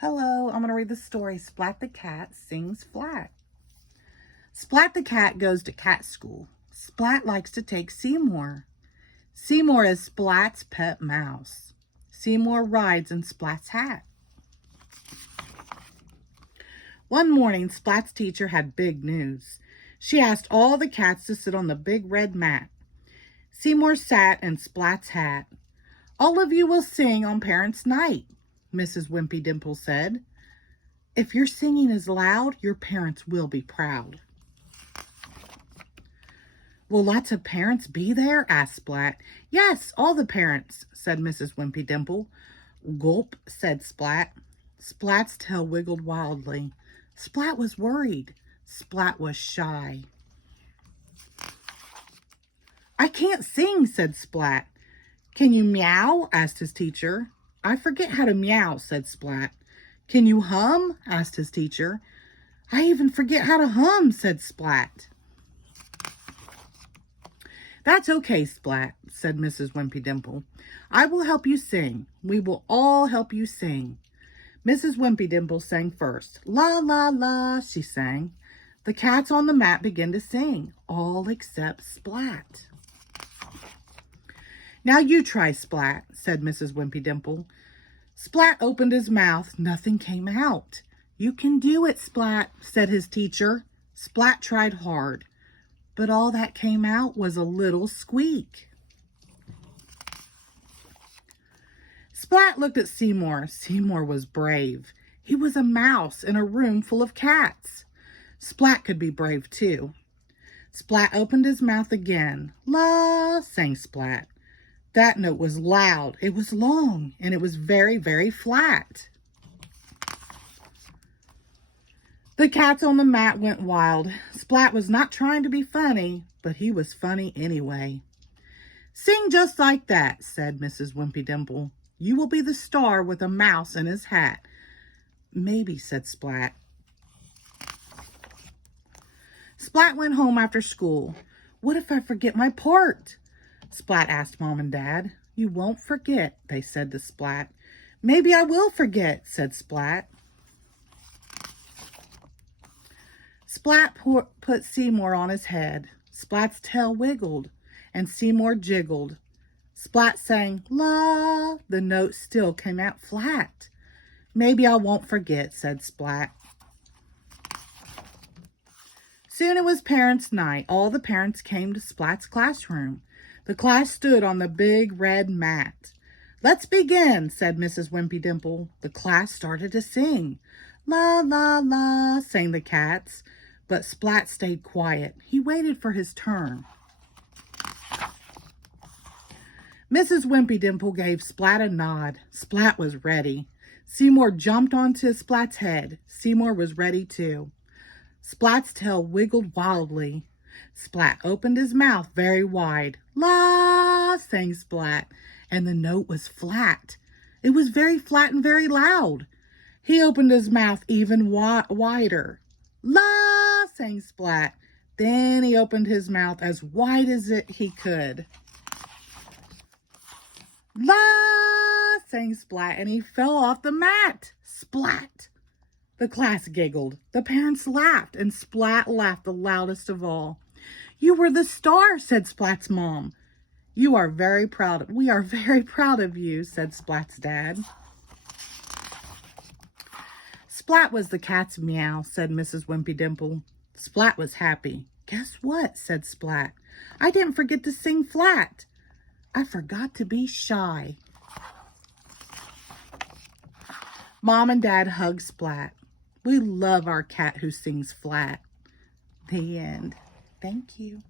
Hello, I'm going to read the story Splat the Cat Sings Flat. Splat the cat goes to cat school. Splat likes to take Seymour. Seymour is Splat's pet mouse. Seymour rides in Splat's hat. One morning, Splat's teacher had big news. She asked all the cats to sit on the big red mat. Seymour sat in Splat's hat. "All of you will sing on Parents' Night," Mrs. Wimpy Dimple said. "If your singing is loud, your parents will be proud." "Will lots of parents be there?" asked Splat. "Yes, all the parents," said Mrs. Wimpy Dimple. "Gulp," said Splat. Splat's tail wiggled wildly. Splat was worried. Splat was shy. "I can't sing," said Splat. "Can you meow?" asked his teacher. "I forget how to meow," said Splat. "Can you hum?" asked his teacher. "I even forget how to hum," said Splat. "That's okay, Splat," said Mrs. Wimpy Dimple. "I will help you sing. We will all help you sing." Mrs. Wimpy Dimple sang first. "La, la, la," she sang. The cats on the mat began to sing, all except Splat. "Now you try, Splat," said Mrs. Wimpy Dimple. Splat opened his mouth. Nothing came out. "You can do it, Splat," said his teacher. Splat tried hard, but all that came out was a little squeak. Splat looked at Seymour. Seymour was brave. He was a mouse in a room full of cats. Splat could be brave too. Splat opened his mouth again. "La," sang Splat. That note was loud, it was long, and it was very, very flat. The cats on the mat went wild. Splat was not trying to be funny, but he was funny anyway. "Sing just like that," said Mrs. Wimpy Dimple. "You will be the star with a mouse in his hat." "Maybe," said Splat. Splat went home after school. "What if I forget my part?" Splat asked Mom and Dad. "You won't forget," they said to Splat. "Maybe I will forget," said Splat. Splat put Seymour on his head. Splat's tail wiggled and Seymour jiggled. Splat sang, "La." The note still came out flat. "Maybe I won't forget," said Splat. Soon it was Parents' Night. All the parents came to Splat's classroom. The class stood on the big red mat. "Let's begin," said Mrs. Wimpy Dimple. The class started to sing. "La, la, la," sang the cats. But Splat stayed quiet. He waited for his turn. Mrs. Wimpy Dimple gave Splat a nod. Splat was ready. Seymour jumped onto Splat's head. Seymour was ready too. Splat's tail wiggled wildly. Splat opened his mouth very wide. "La," sang Splat, and the note was flat. It was very flat and very loud. He opened his mouth even wider. "La," sang Splat. Then he opened his mouth as wide as he could. "La," sang Splat, and he fell off the mat. Splat! The class giggled. The parents laughed, and Splat laughed the loudest of all. "You were the star," said Splat's mom. We are very proud of you," said Splat's dad. "Splat was the cat's meow," said Mrs. Wimpy Dimple. Splat was happy. "Guess what?" said Splat. "I didn't forget to sing flat. I forgot to be shy." Mom and Dad hugged Splat. "We love our cat who sings flat." The end. Thank you.